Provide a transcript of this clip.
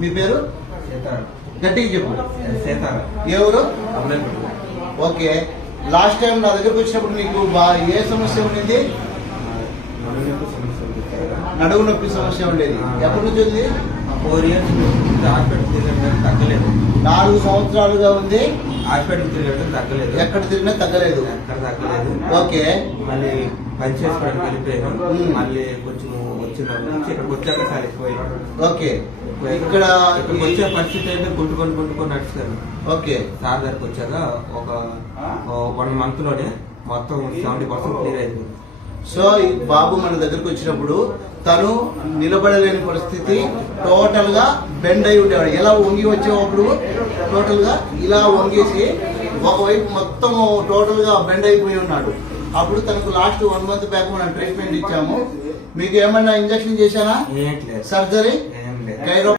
మీ పేరు? గట్టిగా చెప్పు. ఎవరు? ఓకే. లాస్ట్ టైం నా దగ్గరకు వచ్చినప్పుడు నీకు ఏ సమస్య ఉండేది? నడువు నొప్పి సమస్య ఉండేది. ఎప్పటి నుంచి ఉంది? 4 years హాస్పిటల్ తిరగడం తగ్గలేదు. 4 సంవత్సరాలుగా ఉంది. హాస్పిటల్ తిరగడం తగ్గలేదు. ఎక్కడ తిరిగినా తగ్గలేదు. ఓకే. మళ్ళీ పని చేసుకోవడానికి వెళ్ళిపోయాను. మళ్ళీ కొంచెం ఇక్కడికి వచ్చాక సార్ ఎక్కువైపోయాను. ఓకే. ఇక్కడికి వచ్చే పరిస్థితి అయితే కొట్టుకొని నడుస్తాను. ఓకే. సార్ దగ్గరికి వచ్చాక ఒక 1 month లోనే మొత్తం 70% క్లియర్ అయిపోయింది. సో ఈ బాబు మన దగ్గరకు వచ్చినప్పుడు తను నిలబడలేని పరిస్థితి, టోటల్ గా బెండ్ అయి ఉండేవాడు. ఎలా వంగి వచ్చేటప్పుడు టోటల్ గా ఇలా వంగేసి ఒకవైపు మొత్తం టోటల్ గా బెండ్ అయిపోయి ఉన్నాడు. అప్పుడు తనకు లాస్ట్ 1 month బ్యాక్ మనం ట్రీట్మెంట్ ఇచ్చాము. మీకు ఏమన్నా ఇంజక్షన్ చేశానా? ఏం లేదు. సర్జరీ? ఏం లేదు.